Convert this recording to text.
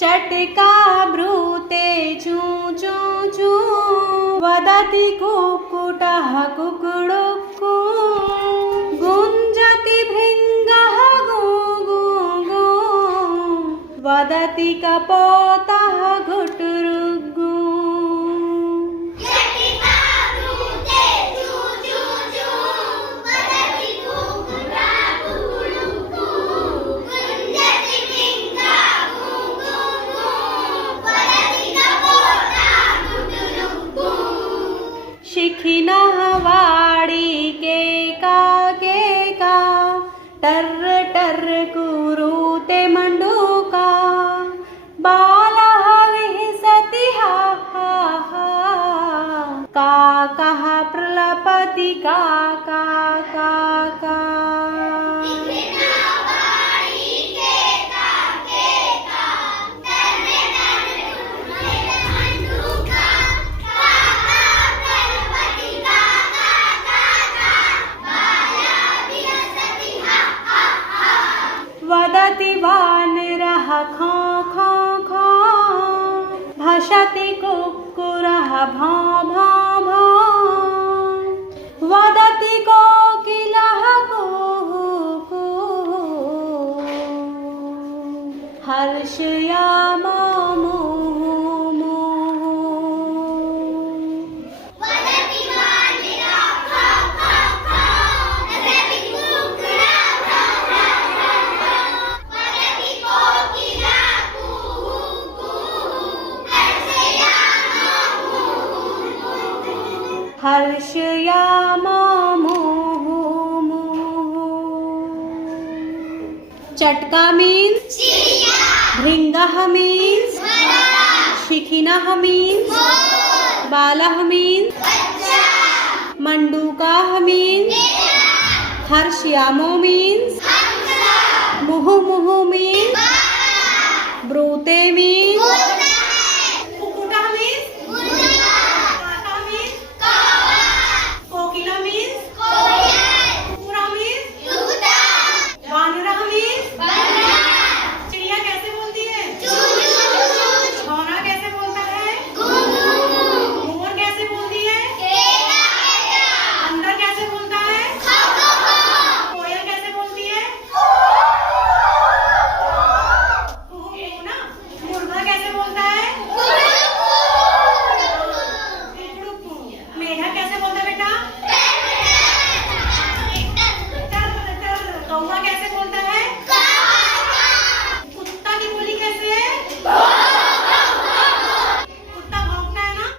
चटका ब्रूते चू चू चू वदति कुक्कुटः कुकुडुक्कू गुञ्जति भृङ्गः गू गू गू वदति कपोतः घुटुरुग्गू। शिखिनः वाडी केका केका टर्र टर्र कुरुते मंडूका बालः विहसति हा हा हा काकः प्रलपति का का का का। वदति वानरः खाँ खाँ खाँ भषति कुक्कुरः भाँ भाँ भाँ वदति कोकिलः कुहू कुहू हर्षयामो मुहुः मुहुः। हर्षयामो मुहुः मुहुः। चटका मीन्स भृंगः मीन्स शिखिनः मीन्स बालः मीन्स मंडूकाः मीन्स हर्षयामो मीन्स मुहुः मुहुः मीन्स ब्रूते मीन्स कैसे बोलता है?